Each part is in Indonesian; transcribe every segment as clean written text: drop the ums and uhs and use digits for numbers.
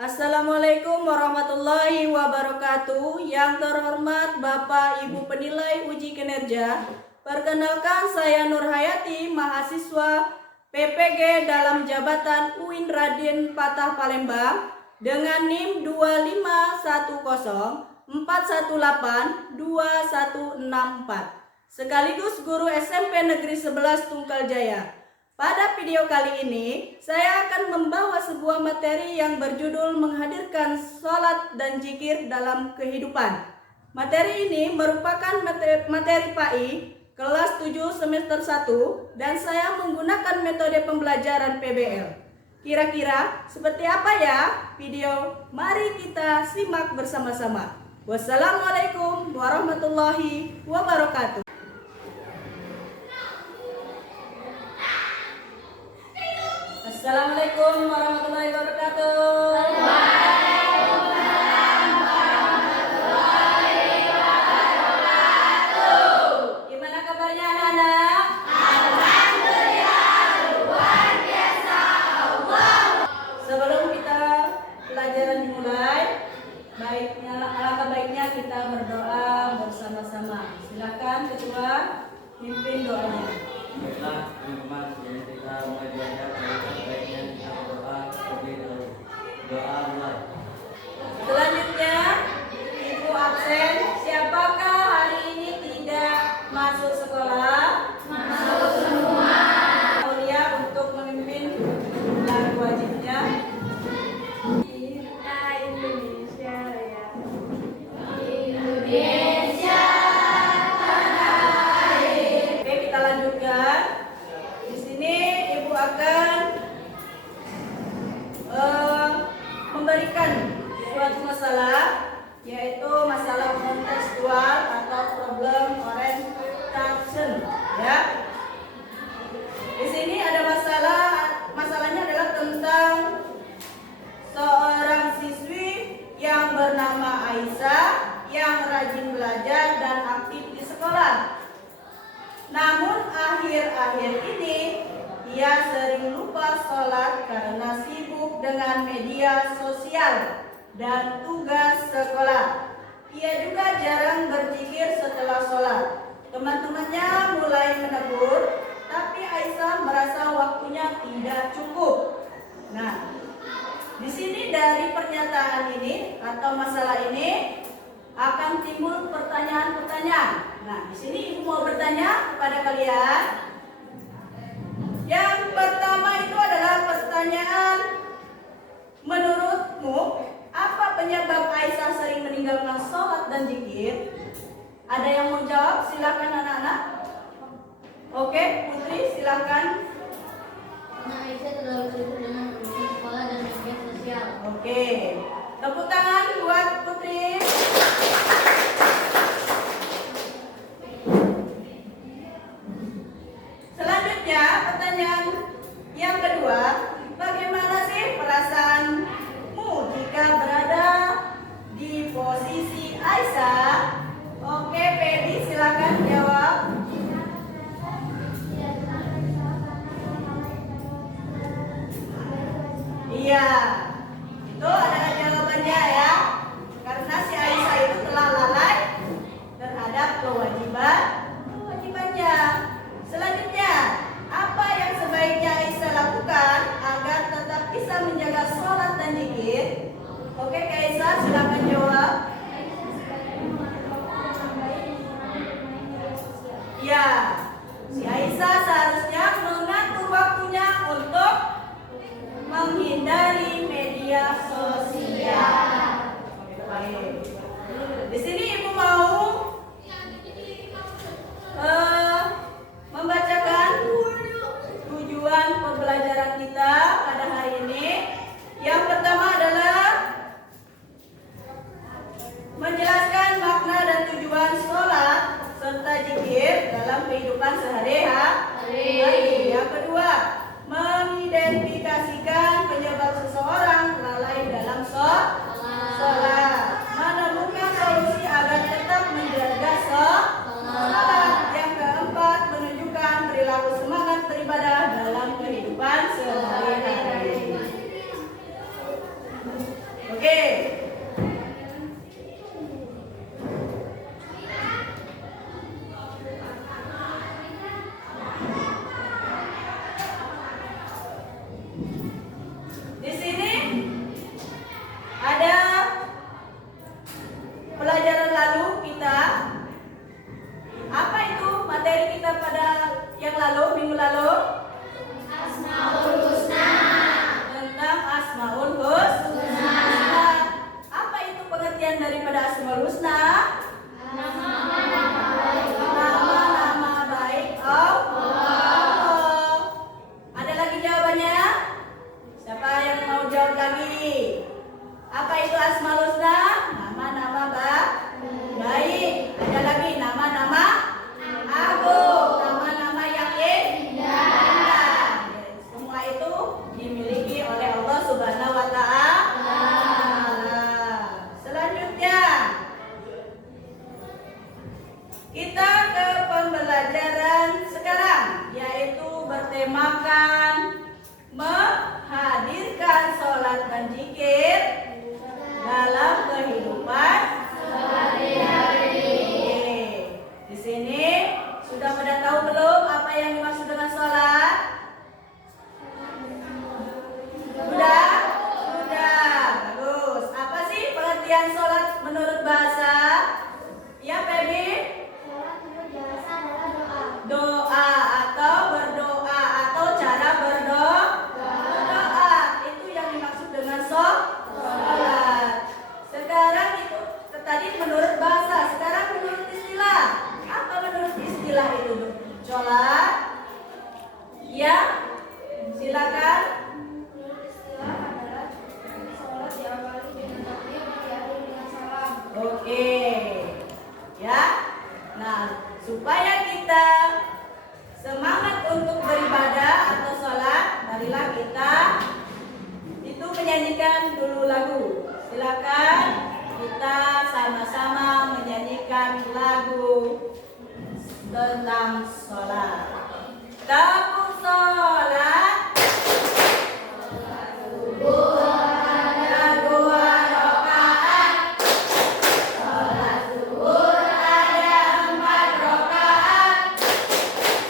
Assalamualaikum warahmatullahi wabarakatuh. Yang terhormat Bapak Ibu Penilai Uji Kinerja, perkenalkan saya Nur Hayati, mahasiswa PPG dalam jabatan UIN Raden Patah Palembang dengan NIM 25184182164 sekaligus guru SMP Negeri 11 Tunggal Jaya. Pada video kali ini, saya akan membawa sebuah materi yang berjudul menghadirkan sholat dan zikir dalam kehidupan. Materi ini merupakan materi PAI kelas 7 semester 1 dan saya menggunakan metode pembelajaran PBL. Kira-kira seperti apa ya video? Mari kita simak bersama-sama. Wassalamualaikum warahmatullahi wabarakatuh. Assalamualaikum warahmatullahi wabarakatuh. Waalaikumsalam warahmatullahi wabarakatuh. Gimana kabarnya anak-anak? Alhamdulillah, luar biasa Allah. Sebelum kita pelajaran dimulai, alangkah baiknya kita berdoa bersama-sama. Silakan ketua pimpin doanya. Baiklah, teman-teman, jadi kita mulai belajar. Baiknya kita berdoa terlebih dahulu. Doa mulai. Selanjutnya, Ibu absen. Siapakah hari ini tidak masuk sekolah? Masuk semua. Aulia untuk memimpin lagu wajibnya. Kita Indonesia ya. Indonesia. Oke, kita lanjutkan. Di sini Ibu akan memberikan suatu masalah, yaitu masalah kontekstual atau problem orientation, ya. Di sini ada masalahnya adalah tentang seorang siswi yang bernama Aisyah yang rajin belajar dan aktif di sekolah. Namun akhir-akhir ini ia sering lupa sholat karena sibuk dengan media sosial dan tugas sekolah. Ia juga jarang berzikir setelah sholat. Teman-temannya mulai menegur, tapi Aisyah merasa waktunya tidak cukup. Nah, di sini dari pernyataan ini atau masalah ini akan timbul pertanyaan-pertanyaan. Nah, di sini Ibu mau bertanya kepada kalian. Yang pertama itu adalah pertanyaan, menurutmu apa penyebab Aisyah sering meninggalkan sholat dan zikir? Ada yang mau jawab? Silakan anak-anak. Oke, Putri silakan. Karena Aisyah terlalu sibuk dengan urusan sekolah dan media sosial. Oke, tepuk tangan buat Putri. Selanjutnya, pertanyaan yang kedua, bagaimana sih perasaanmu jika berada di posisi Aisyah? Oke, Pedi silakan jawab. Iya, itu adalah jawabannya ya. Karena si Aisyah itu telah lalai terhadap kewajibannya. Selanjutnya, apa yang sebaiknya Aisyah lakukan agar tetap bisa menjaga sholat dan zikir? Oke, Kak Aisyah silakan jawab. Ya, si Aisyah seharusnya mengatur waktunya untuk menghindari media sosial. Baik. Di sini Ibu mau membacakan tujuan pembelajaran kita pada hari ini. Yang pertama adalah menjelaskan makna dan tujuan sholat serta zikir dalam kehidupan sehari-hari. Yang kedua, mengidentifikasikan penyebab seseorang lalai dalam sholat, menemukan solusi agar tetap menjaga sholat. Yang keempat, menunjukkan perilaku semangat beribadah dalam kehidupan sehari-hari. dan zikir dalam kehidupan sehari-hari. Di sini sudah pada tahu belum apa yang dimaksud dengan sholat? Sudah? Sudah. Bagus. Apa sih pengertian sholat menurut bahasa? Ya, Feby? Sholat menurut bahasa adalah doa. Doa atau berdoa atau cara berdoa. Itu yang dimaksud dengan sholat. Sekarang itu tadi menurut bahasa, sekarang menurut istilah. Apa menurut istilah itu? Sholat? Ya, silakan. Menurut istilah adalah sholat diawali dengan takbir dan diakhiri dengan salam. Oke. Ya. Nah, supaya kita semangat untuk beribadah atau sholat, marilah kita itu menyanyikan dulu lagu. Silakan kita sama-sama menyanyikan lagu tentang sholat. Takut sholat. Ada 2 rakaat. Sholat zuhur ada 4 rakaat.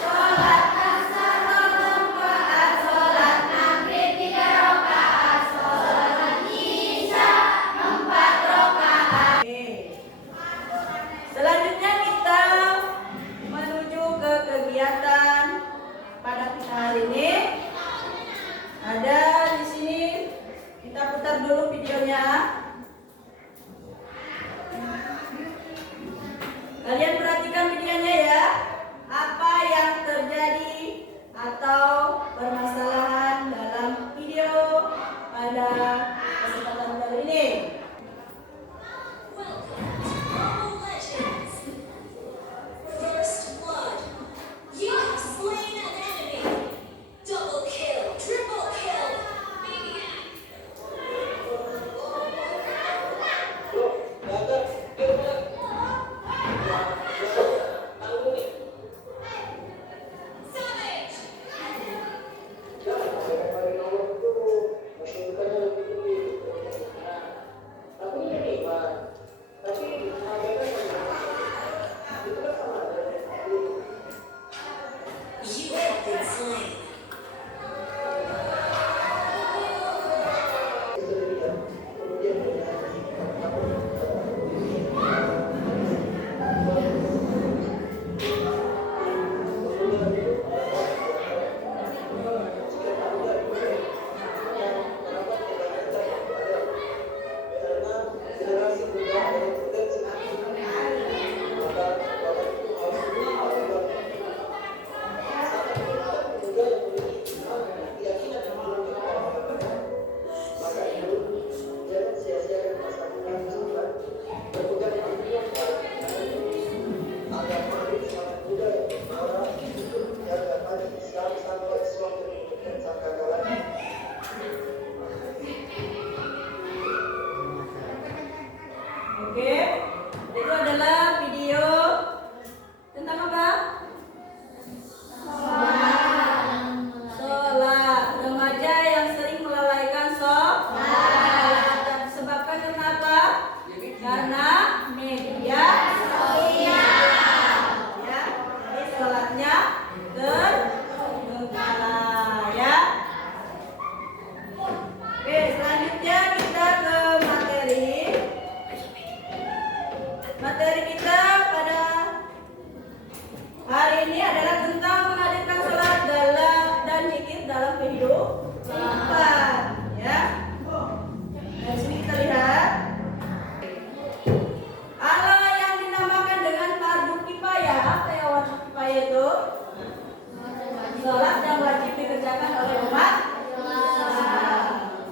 Sholat asar 2 rakaat. Sholat maghrib 3 rakaat. Sholat isya 4 rakaat. Selanjutnya kita menuju ke kegiatan pada hari ini. Ada di sini, kita putar dulu videonya. Kalian perhatikan videonya ya. Apa yang terjadi atau permasalahan dalam video pada kesempatan kali ini. Mobile Legends. First blood. You have slain an enemy. Double kill, triple kill. Maniac. Savage. You have been slain. Oke, itu adalah video tentang apa? Sholat. Remaja yang sering melalaikan sholat. Disebabkan kenapa? Karena media sosial. Ya, jadi sholatnya terbengkalai ya. Oke, selanjutnya kita ke materi. Materi kita pada hari ini adalah tentang menghadirkan sholat dan zikir dalam kehidupan. Ya. Dari sini kita lihat. Allah yang dinamakan dengan fardu kifayah. Apa ya fardu kifayah itu? Sholat yang wajib dikerjakan oleh umat.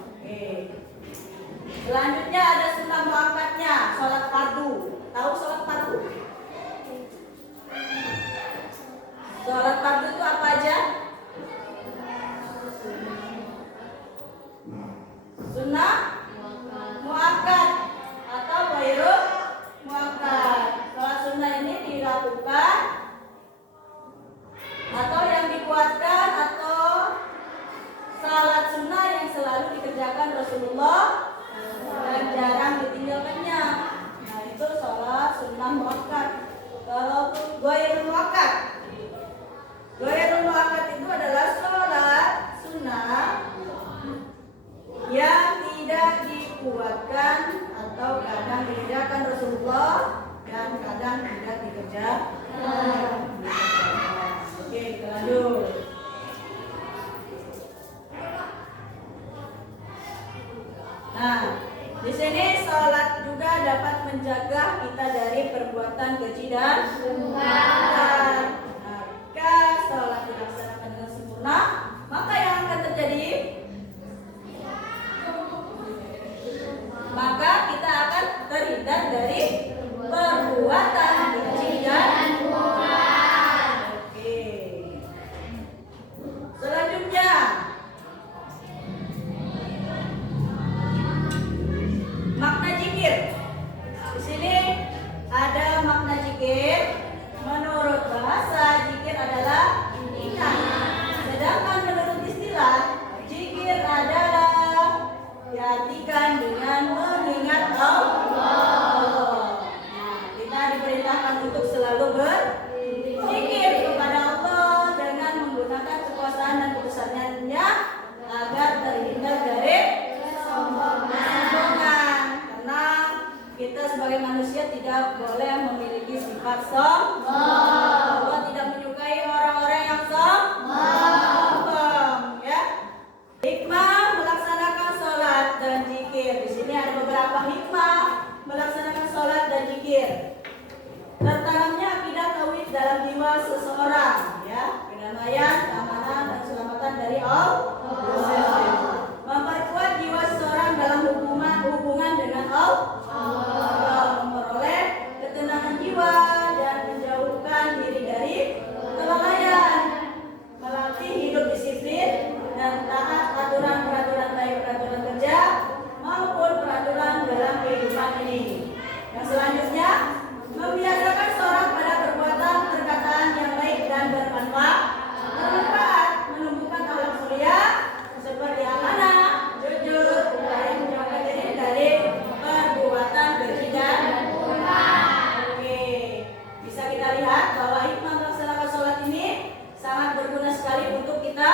Oke. Selanjutnya ada sunnah muakkadnya, sholat fardu. Tahu sholat fardu? Sholat fardu itu apa aja? Sunnah muakkad atau ghairu muakkad. Sholat sunnah ini dilakukan atau yang dikuatkan atau salat sunnah yang selalu dikerjakan Rasulullah Rasulullah dan jarang ditinggalkannya. Nah, itu sholat sunnah muakkad. Kalau ghairul muakkad, ghairul muakkad itu adalah sholat sunnah yang tidak dikuatkan atau kadang dikerjakan Rasulullah dan kadang tidak dikerjakan. Oke, kita lanjut. Nah, di sini sholat juga dapat menjaga kita dari perbuatan keji dan mungkar. Jika sholat dilaksanakan dengan sempurna, maka yang akan terjadi, maka kita akan terhindar dari perbuatan keji dan mungkar. Oke. Selanjutnya, makna zikir. Di sini ada makna zikir. Menurut bahasa, zikir adalah ingat. Sedangkan menurut istilah, zikir adalah diartikan dengan mengingat Allah. Nah, kita diperintahkan untuk selalu berzikir kepada Allah dengan menggunakan kekuasaan dan kebesarannya agar terhindar dari kesombongan. Karena kita sebagai manusia tidak boleh memiliki sifat sombong. Allah tidak menyukai orang-orang yang sombong, ya. Hikmah melaksanakan sholat dan zikir. Di sini ada beberapa hikmah melaksanakan sholat dan zikir. Tertanamnya akidah tauhid dalam jiwa seseorang, ya. Kedamaian, keamanan, dan keselamatan dari Allah. Memperkuat jiwa seseorang dalam hubungan dengan Allah. Memperoleh ketenangan jiwa dan menjauhkan diri dari kelalaian. Melatih hidup disiplin dan taat peraturan-peraturan baik peraturan kerja maupun peraturan dalam kehidupan ini. Yang selanjutnya, membiasakan seorang pada perbuatan perkataan yang baik dan bermanfaat, menumbuhkan akhlak mulia seperti amanah, jujur, upaya menjauhkan diri dari perbuatan keji dan mungkar. Oke, bisa kita lihat bahwa hikmah melaksanakan sholat ini sangat berguna sekali untuk kita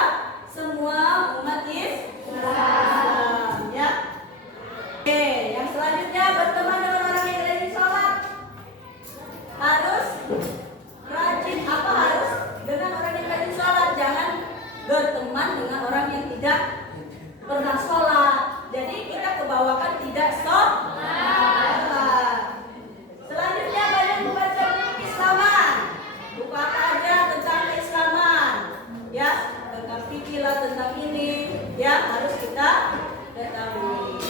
semua umat Islam, ya. Oke, yang selanjutnya, berteman dengan orang yang rajin sholat. Harus rajin, apa harus dengan orang yang rajin sholat, jangan berteman dengan orang yang tidak pernah sholat. Jadi kita kebawakan tidak sholat. Selanjutnya, banyak membaca buku keislaman. Buku apa aja tentang keislaman, ya, tentang fikih lah, tentang ini, ya, harus kita ketahui.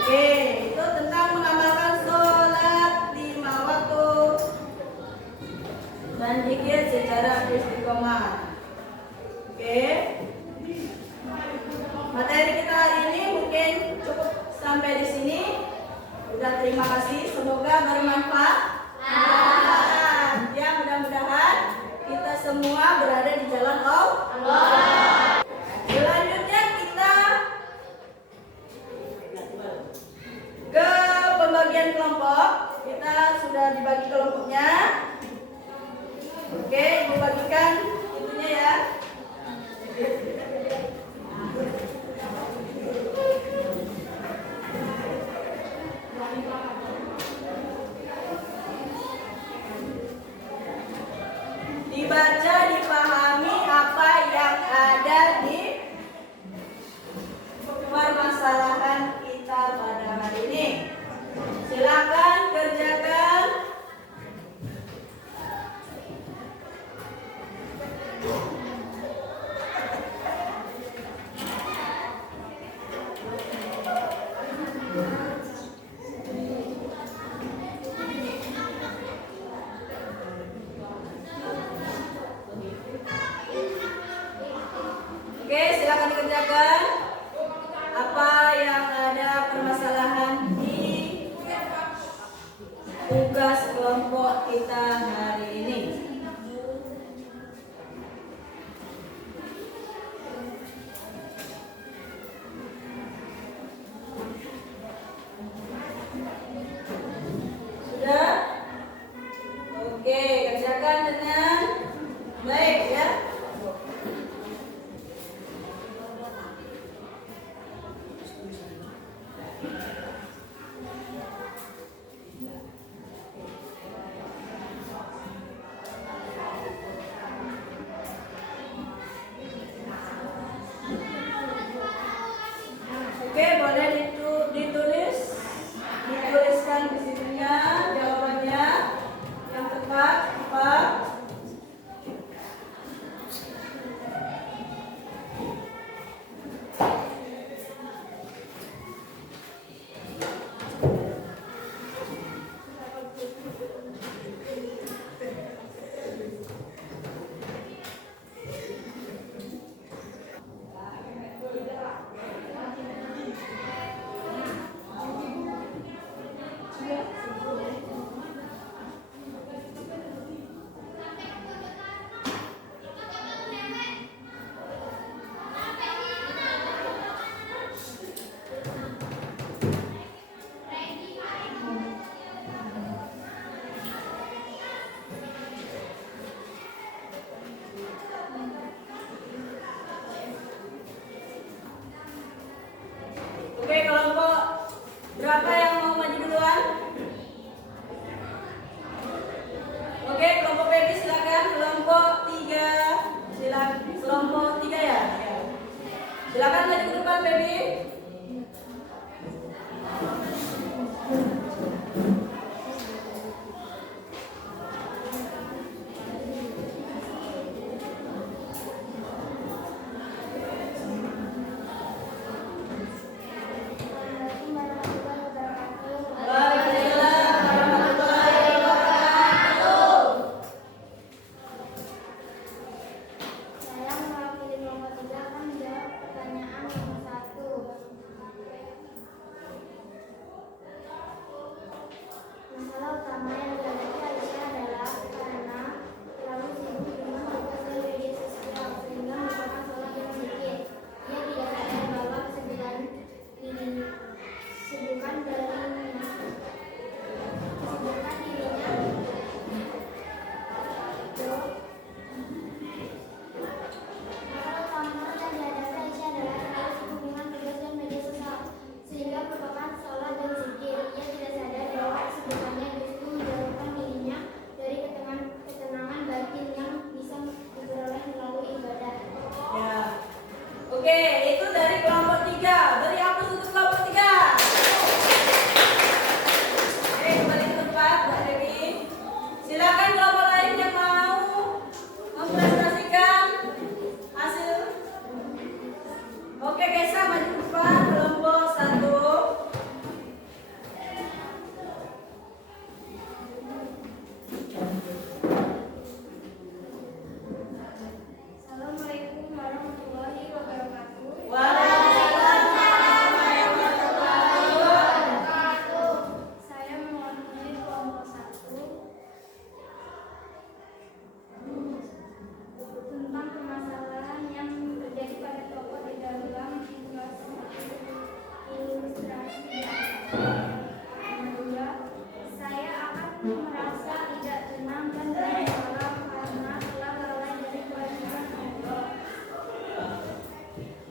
Oke, itu tentang mengamalkan sholat 5 waktu dan zikir secara istiqomah. Oke, materi kita hari ini mungkin cukup sampai di sini. Udah, terima kasih, semoga bermanfaat. Ya, mudah-mudahan kita semua berada di jalan Allah. Selanjutnya kita ke pembagian kelompok. Kita sudah dibagi kelompoknya. Oke, ibu bagikan itunya ya. Dibaca, dipahami apa yang ada di permasalahan kita pada hari ini. Silakan kerjakan. Oke, silakan dikerjakan apa yang ada permasalahan di tugas kelompok kita hari ini. utama yang dihadapi Aisyah adalah terkait hubungan tugas dan media sosial, sehingga merupakan sholat dan zikir. Ia tidak sadar bahwa kesibukannya justru menjauhkan dirinya dari ketenangan batin yang bisa diperoleh melalui ibadah. Ya. Oke, itu dari kelompok 3. Beri aplaus untuk kelompok 3. Oke, kembali ke tempat, Mbak Dewi. Silakan kelompok lain yang mau mempresentasikan hasil. Oke, Kesa maju ke depan, kelompok 1. Assalamualaikum warahmatullahi wabarakatuh. Waalaikumsalam warahmatullahi wabarakatuh. Saya mewakili kelompok 1 tentang permasalahan yang terjadi pada tokoh di dalam ilustrasi. Yang kedua, saya akan merasa tidak tenang dan bermasalah karena telah lalai dari kewajiban Allah.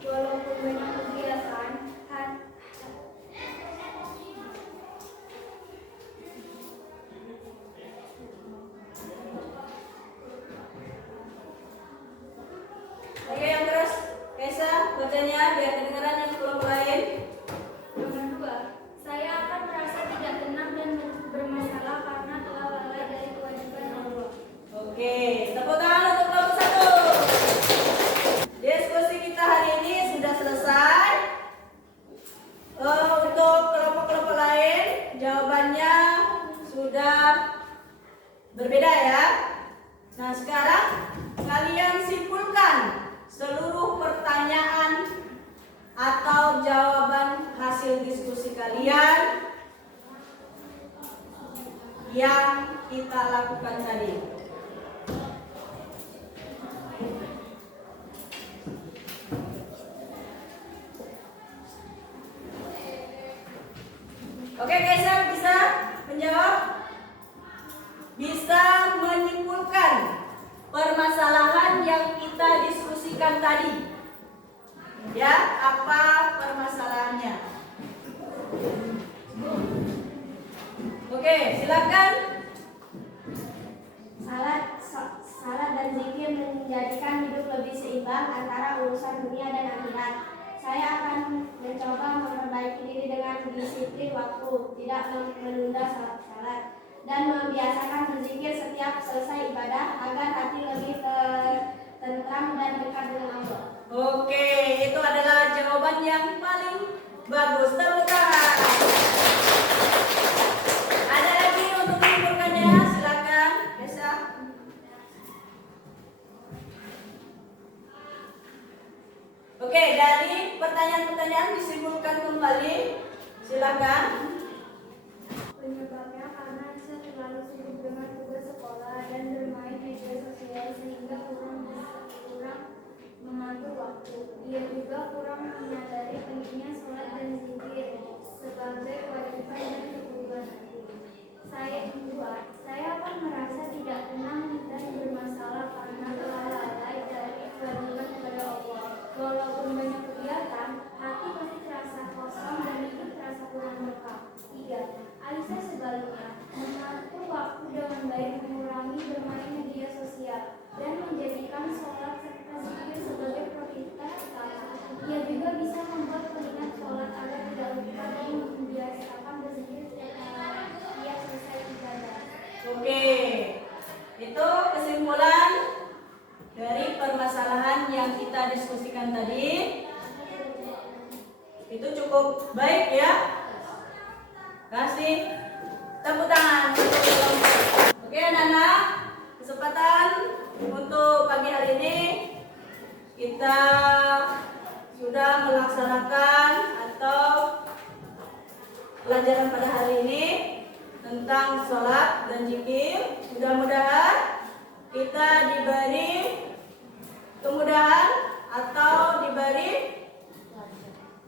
Walaupun banyak kegiatan, Oke, yang terus Kesa bacanya biar kedengaran yang kelompok lain. yang kedua, saya akan merasa tidak tenang dan bermasalah karena telah lalai dari kewajiban Allah. Oke, tepuk tangan untuk kelompok 1. Diskusi kita hari ini sudah selesai. Untuk kelompok-kelompok lain, jawabannya sudah berbeda ya. Nah, sekarang kalian simpulkan seluruh pertanyaan atau jawaban hasil diskusi kalian yang kita lakukan tadi. Oke, Kaiser bisa menjawab? Bisa menyimpulkan permasalahan yang kita diskusikan tadi. Ya, apa permasalahannya? Oke, silakan. Salat dan zikir menjadikan hidup lebih seimbang antara urusan dunia dan akhirat. Saya akan mencoba memperbaiki diri dengan disiplin waktu, tidak menunda salat, dan membiasakan berzikir setiap selesai ibadah agar hati lebih tentram dan dekat dengan Allah. Oke, itu adalah jawaban yang paling bagus. Tepuk tangan. Ada lagi untuk menyimpulkannya? Silakan, Desa. Oke, dari pertanyaan-pertanyaan disimpulkan kembali. Silakan. Penyebabnya karena saya terlalu sibuk dengan tugas sekolah dan bermain media sosial sehingga kurang mengatur waktu. Ia juga kurang menyadari pentingnya sholat dan zikir sebagai kewajiban dan kebutuhan hati. Saya akan merasa tidak tenang dan bermasalah karena telah lalai dari kewajiban kepada Allah. Walaupun banyak kegiatan, hati pasti terasa kosong dan hidup terasa kurang lengkap. 3. Aisyah sebaliknya mengatur waktu dengan baik, mengurangi bermain media sosial dan menjadikan sholat serta zikir sebagai prioritas utama. Ia juga bisa membuat pengingat sholat agar tidak lupa dan membiasakan berzikir setiap selesai ibadah. Oke, itu kesimpulan dari permasalahan yang kita diskusikan tadi. Itu cukup baik ya. Kasih tepuk tangan untuk kelompok. Oke, anak-anak, kesempatan untuk pagi hari ini kita sudah melaksanakan atau pelajaran pada hari ini tentang sholat dan zikir. Mudah-mudahan kita diberi kemudahan atau diberi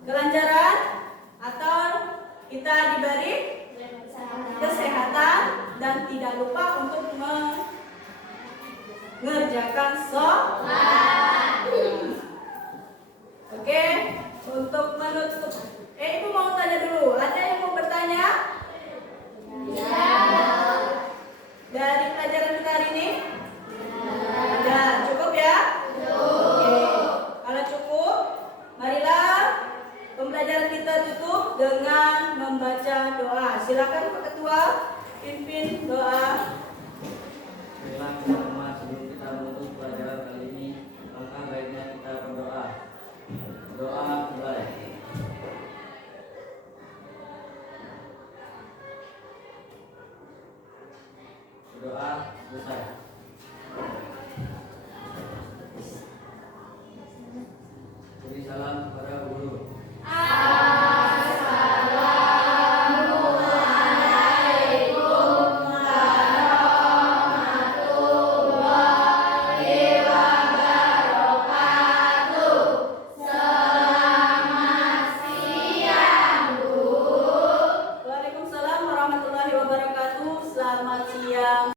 kelancaran atau kita diberi kesehatan dan tidak lupa untuk mengerjakan sholat. Oke, untuk menutup, Ibu mau tanya dulu, ada yang mau bertanya? Dari pelajaran kita hari ini? Ada, cukup ya? Oke, kalau cukup, marilah pembelajaran kita tutup dengan membaca doa. Silakan Pak Ketua pimpin doa. Baiklah bersama sebelum kita menutup pelajaran kali ini, maka baiknya kita berdoa. Doa mulai. Doa selesai. Beri salam kepada guru.